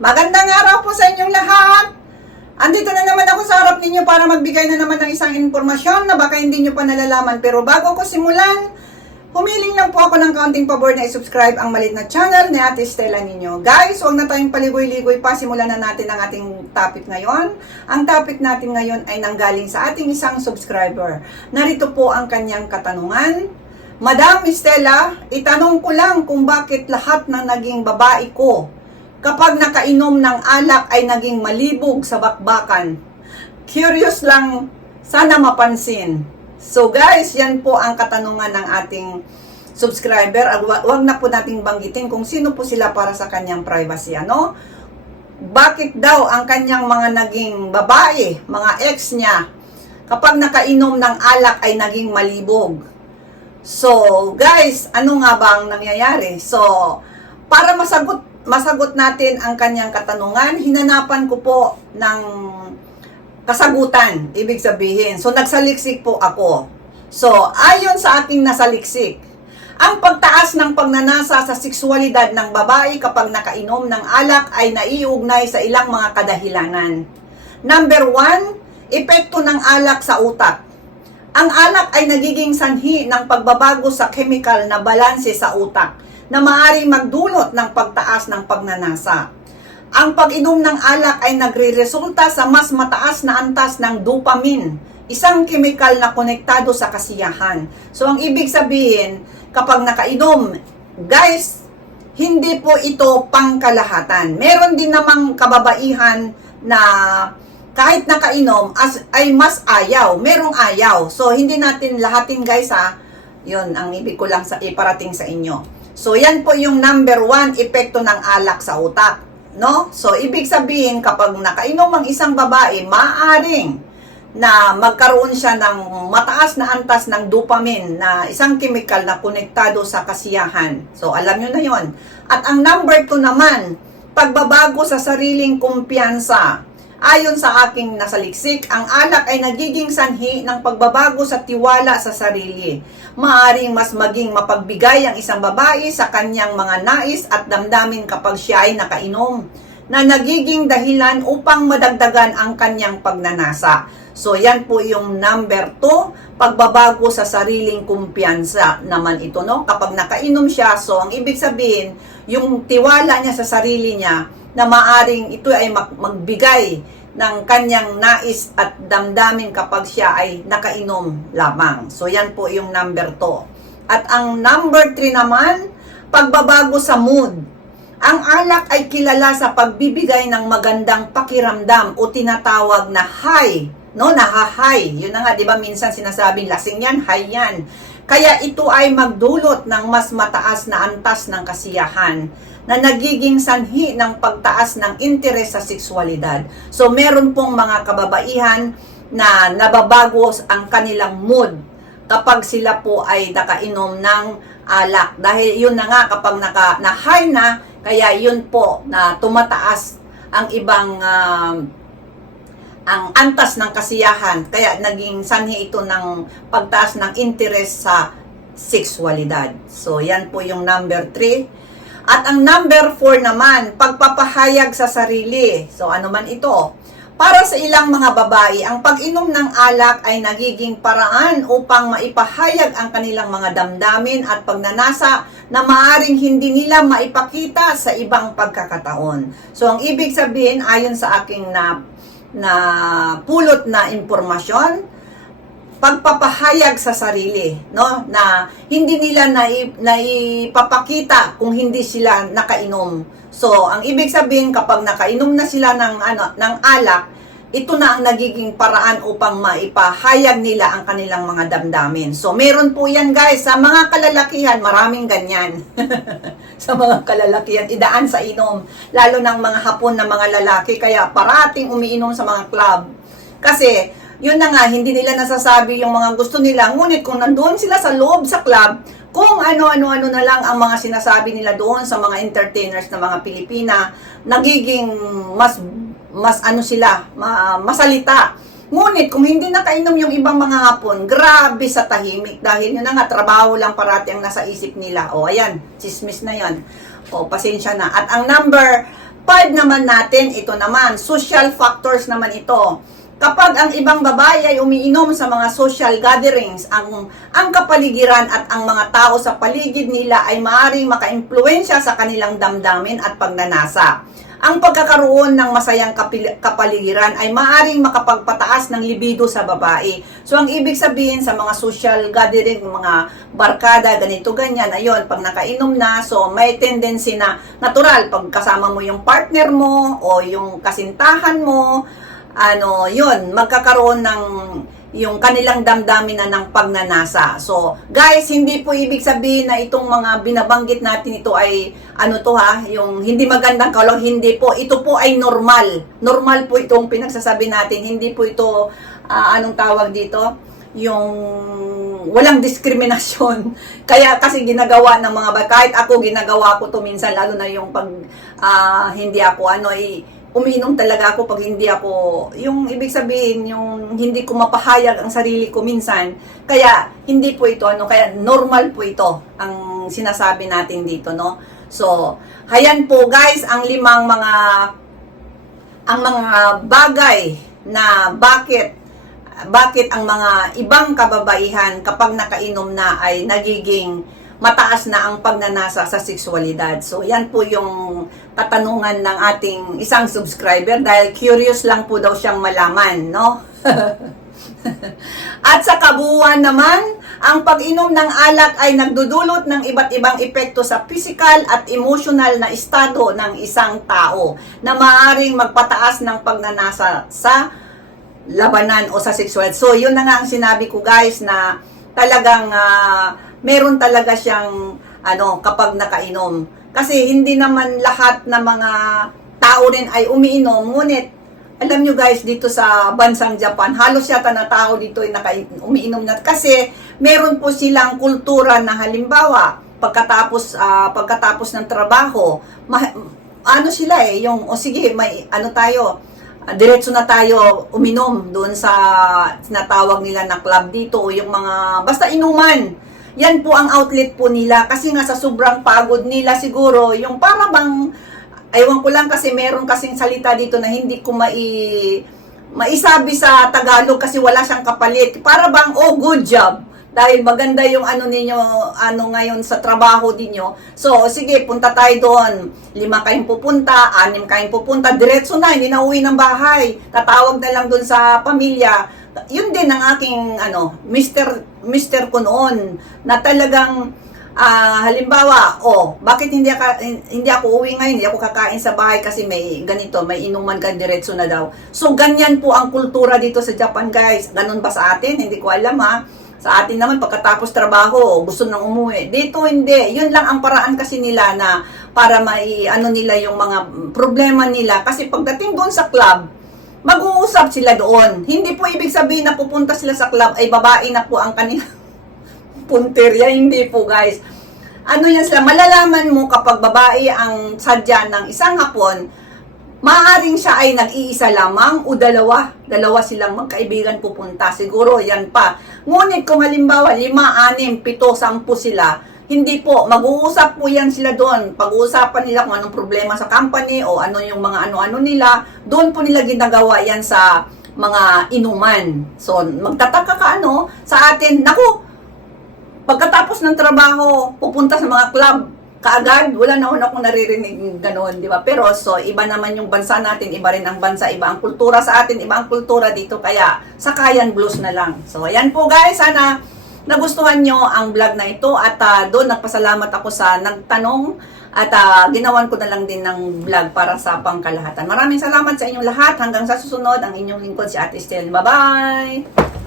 Magandang araw po sa inyong lahat. Andito na naman ako sa harap ninyo para magbigay na naman ng isang impormasyon na baka hindi nyo pa nalalaman. Pero bago ko simulan, humiling lang po ako ng kaunting pabor na i-subscribe ang malit na channel ni Ate Stella ninyo. Guys, huwag na tayong paligoy-ligoy pa. Simulan na natin ang ating topic ngayon. Ang topic natin ngayon ay nanggaling sa ating isang subscriber. Narito po ang kanyang katanungan. Madam Stella, itanong ko lang kung bakit lahat ng naging babae ko kapag nakainom ng alak ay naging malibog sa bakbakan. Curious lang, sana mapansin. So guys, yan po ang katanungan ng ating subscriber. Ag- wa- Wag na po nating banggitin kung sino po sila para sa kanyang privacy. Ano? Bakit daw ang kanyang mga naging babae, mga ex niya, kapag nakainom ng alak ay naging malibog? So, guys, ano nga ba ang nangyayari? So, para masagot masagot natin ang kanyang katanungan, hinanapan ko po ng kasagutan, ibig sabihin. So, nagsaliksik po ako. So, ayon sa aking nasaliksik, ang pagtaas ng pagnanasa sa sexualidad ng babae kapag nakainom ng alak ay naiugnay sa ilang mga kadahilanan. Number one, epekto ng alak sa utak. Ang alak ay nagiging sanhi ng pagbabago sa chemical na balanse sa utak na maaaring magdulot ng pagtaas ng pagnanasa. Ang pag-inom ng alak ay nagre-resulta sa mas mataas na antas ng dopamine, isang chemical na konektado sa kasiyahan. So ang ibig sabihin, kapag nakainom, guys, hindi po ito pangkalahatan. Meron din namang kababaihan na kahit nakainom as, ay mas ayaw. Merong ayaw. So, hindi natin lahatin guys ha. Yun, ang ibig ko lang sa, iparating sa inyo. So, yan po yung number one epekto ng alak sa utak. No? So, ibig sabihin, kapag nakainom ang isang babae, maaring na magkaroon siya ng mataas na antas ng dopamine na isang chemical na konektado sa kasiyahan. So, alam nyo na yon. At ang number two naman, pagbabago sa sariling kumpiyansa. Ayon sa aking nasaliksik, ang alak ay nagiging sanhi ng pagbabago sa tiwala sa sarili. Maaring mas maging mapagbigay ang isang babae sa kanyang mga nais at damdamin kapag siya ay nakainom na nagiging dahilan upang madagdagan ang kanyang pagnanasa. So yan po yung number 2, pagbabago sa sariling kumpiyansa naman ito no. Kapag nakainom siya, so ang ibig sabihin, yung tiwala niya sa sarili niya na maaring ito ay mag- magbigay ng kanyang nais at damdamin kapag siya ay nakainom lamang. So yan po yung number 2. At ang number 3 naman, pagbabago sa mood. Ang alak ay kilala sa pagbibigay ng magandang pakiramdam o tinatawag na high. No, nahahay. Yun na nga, di ba minsan sinasabing lasing yan, high yan. Kaya ito ay magdulot ng mas mataas na antas ng kasiyahan na nagiging sanhi ng pagtaas ng interes sa sexualidad. So meron pong mga kababaihan na nababago ang kanilang mood kapag sila po ay nakainom ng alak. Dahil yun na nga kapag naka, na high na, kaya yun po na tumataas ang ibang um, ang antas ng kasiyahan. Kaya naging sanhi ito ng pagtaas ng interes sa sexualidad. So yan po yung number 3. At ang number 4 naman, pagpapahayag sa sarili. So ano man ito? Para sa ilang mga babae, ang pag-inom ng alak ay nagiging paraan upang maipahayag ang kanilang mga damdamin at pagnanasa na maaring hindi nila maipakita sa ibang pagkakataon. So ang ibig sabihin, ayon sa aking na, na pulot na impormasyon, pagpapahayag sa sarili, no? Na hindi nila nai, naipapakita kung hindi sila nakainom. So, ang ibig sabihin kapag nakainom na sila ng ano ng alak, ito na ang nagiging paraan upang maipahayag nila ang kanilang mga damdamin. So, meron po yan guys, sa mga kalalakihan, maraming ganyan. sa mga kalalakihan, idaan sa inom. Lalo ng mga hapon na mga lalaki, kaya parating umiinom sa mga club. Kasi, yun na nga, hindi nila nasasabi yung mga gusto nila. Ngunit kung nandoon sila sa loob sa club, kung ano-ano-ano na lang ang mga sinasabi nila doon sa mga entertainers na mga Pilipina, nagiging mas mas ano sila, ma- masalita. Ngunit kung hindi nakainom yung ibang mga hapon, grabe sa tahimik dahil yun na nga, trabaho lang parati ang nasa isip nila. O ayan, chismis na yon. O pasensya na. At ang number Five naman natin, ito naman, social factors naman ito. Kapag ang ibang babae ay umiinom sa mga social gatherings, ang, ang kapaligiran at ang mga tao sa paligid nila ay maaaring makaimpluensya sa kanilang damdamin at pagnanasa. Ang pagkakaroon ng masayang kapaligiran ay maaaring makapagpataas ng libido sa babae. So ang ibig sabihin sa mga social gathering, mga barkada, ganito, ganyan, ayun, pag nakainom na, so may tendency na natural, pag kasama mo yung partner mo o yung kasintahan mo, ano, yun, magkakaroon ng yung kanilang damdamin na ng pagnanasa. So, guys, hindi po ibig sabihin na itong mga binabanggit natin ito ay ano to ha, yung hindi magandang kalong, hindi po. Ito po ay normal. Normal po itong pinagsasabi natin. Hindi po ito, ah, anong tawag dito? Yung walang diskriminasyon. Kaya kasi ginagawa ng mga kahit ako ginagawa ko to minsan lalo na yung pag ah, hindi ako ano eh, umiinom talaga ako pag hindi ako, yung ibig sabihin, yung hindi ko mapahayag ang sarili ko minsan. Kaya, hindi po ito, ano, kaya normal po ito ang sinasabi natin dito, no? So, hayan po guys, ang limang mga, ang mga bagay na bakit bakit ang mga ibang kababaihan kapag nakainom na ay nagiging mataas na ang pagnanasa sa sexualidad. So, yan po yung katanungan ng ating isang subscriber dahil curious lang po daw siyang malaman, no? At sa kabuuan naman, ang pag-inom ng alak ay nagdudulot ng iba't ibang epekto sa physical at emotional na estado ng isang tao na maaaring magpataas ng pagnanasa sa labanan o sa sexual. So, yun na nga ang sinabi ko guys na talagang ah, meron talaga siyang ano kapag nakainom. Kasi hindi naman lahat ng mga tao rin ay umiinom, ngunit alam nyo guys, dito sa bansang Japan, halos yata na tao dito ay naka, umiinom na. Kasi meron po silang kultura na halimbawa, pagkatapos, ah, pagkatapos ng trabaho, ma- ano sila eh, yung, o sige, may ano tayo, ah, diretso na tayo uminom doon sa sinatawag nila na club dito o yung mga, basta inuman. Yan po ang outlet po nila kasi nga sa sobrang pagod nila siguro, yung para bang Ewan ko lang kasi meron kasing salita dito na hindi ko mai maisabi sa Tagalog kasi wala siyang kapalit. Para bang, oh, good job. Dahil maganda yung ano ninyo, ano ngayon sa trabaho ninyo. So, sige, punta tayo doon. Lima kayong pupunta, anim kayong pupunta. Diretso na, hindi na uwi ng bahay. Tatawag na lang doon sa pamilya. Yun din ang aking, ano, mister, mister ko. Na talagang, Ah, halimbawa, oh, bakit hindi ako, hindi ako uwi ngayon, hindi ako kakain sa bahay kasi may ganito, may inuman ka diretso na daw. So, ganyan po ang kultura dito sa Japan, guys. Ganun ba sa atin? Hindi ko alam, ha. Sa atin naman, pagkatapos trabaho, gusto nang umuwi. Dito, hindi. Yun lang ang paraan kasi nila na para mai, ano nila yung mga problema nila. Kasi pagdating doon sa club, mag-uusap sila doon. Hindi po ibig sabihin na pupunta sila sa club ay babae na po ang kanila punterya, hindi po guys. Ano yan sila, malalaman mo kapag babae ang sadya ng isang hapon, maaaring siya ay nag-iisa lamang o dalawa. Dalawa silang magkaibigan pupunta. Siguro yan pa. Ngunit kung halimbawa, lima, anim, pito, sampu sila, hindi po, mag-uusap po yan sila doon. Pag-uusapan nila kung anong problema sa company o ano yung mga ano-ano nila. Doon po nila ginagawa yan sa mga inuman. So, magtataka ka ano, sa atin, naku, pagkatapos ng trabaho, pupunta sa mga club, kaagad, wala na akong naririnig gano'n, di ba? Pero, so, iba naman yung bansa natin, iba rin ang bansa, iba ang kultura sa atin, iba ang kultura dito, kaya sakayan blues na lang. So, ayan po guys, sana nagustuhan nyo ang vlog na ito at ah, doon nagpasalamat ako sa nagtanong at ah, ginawan ko na lang din ng vlog para sa pangkalahatan. Maraming salamat sa inyong lahat. Hanggang sa susunod, ang inyong lingkod si Ate Estel. Bye-bye!